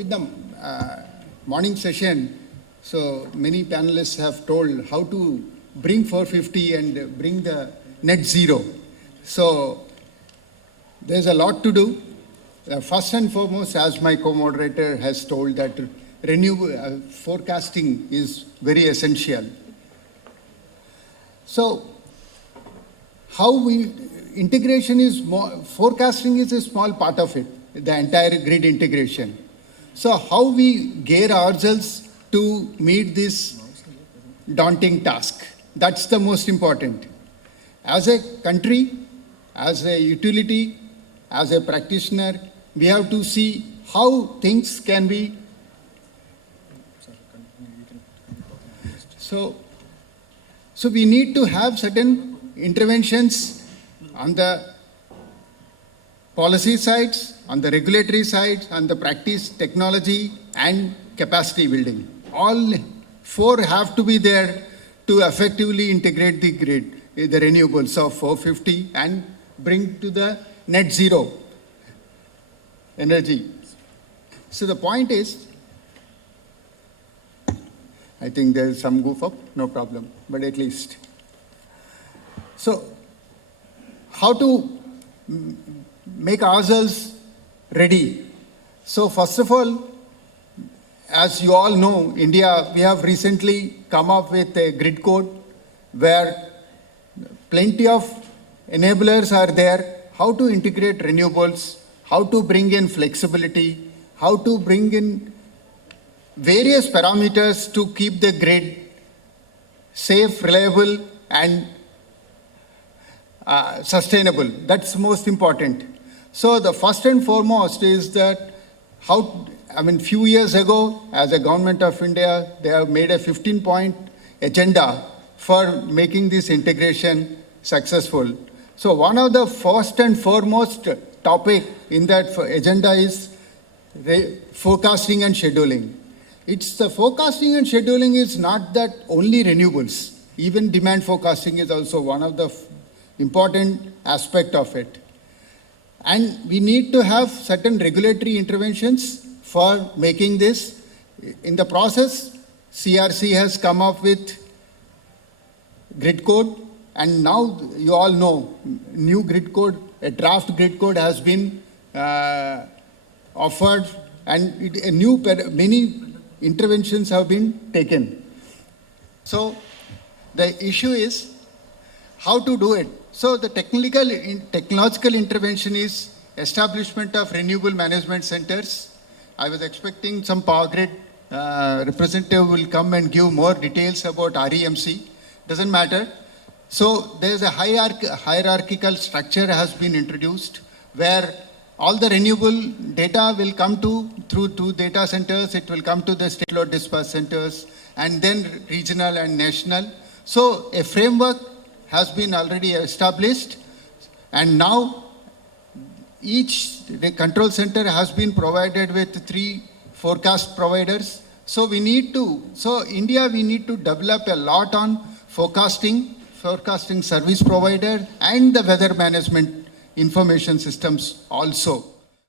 with the morning session, so many panelists have told how to bring 450 and bring the net zero. So there's a lot to do. First and foremost, as my co-moderator has told, that renewable forecasting is very essential. So how we integration is more, forecasting is a small part of it, the entire grid integration. So how we gear ourselves to meet this daunting task, that's the most important. As a country, as a utility, as a practitioner, we have to see how things can be. So we need to have certain interventions on the policy sides, on the regulatory side, on the practice, technology, and capacity building. All four have to be there to effectively integrate the grid, the renewables of 450 and bring to the net zero energy. So the point is, I think there is some goof up, no problem, but at least. So how to make ourselves ready? So first of all, as you all know, India, we have recently come up with a grid code where plenty of enablers are there, how to integrate renewables, how to bring in flexibility, how to bring in various parameters to keep the grid safe, reliable, and sustainable. That's most important. So the first and foremost is that few years ago, as a government of India, they have made a 15-point agenda for making this integration successful. So one of the first and foremost topic in that agenda is forecasting and scheduling. It's the forecasting and scheduling is not that only renewables. Even demand forecasting is also one of the important aspect of it. And we need to have certain regulatory interventions for making this. In the process, CRC has come up with grid code, and now you all know, new grid code, a draft grid code has been offered, and many interventions have been taken. So the issue is how to do it. So the technological intervention is establishment of renewable management centers. I was expecting some Power Grid representative will come and give more details about REMC. Doesn't matter. So there's a hierarchical structure has been introduced where all the renewable data will come through two data centers. It will come to the state load dispatch centers and then regional and national. So a framework has been already established, and now each control center has been provided with 3 forecast providers. So India, we need to develop a lot on forecasting service provider and the weather management information systems also.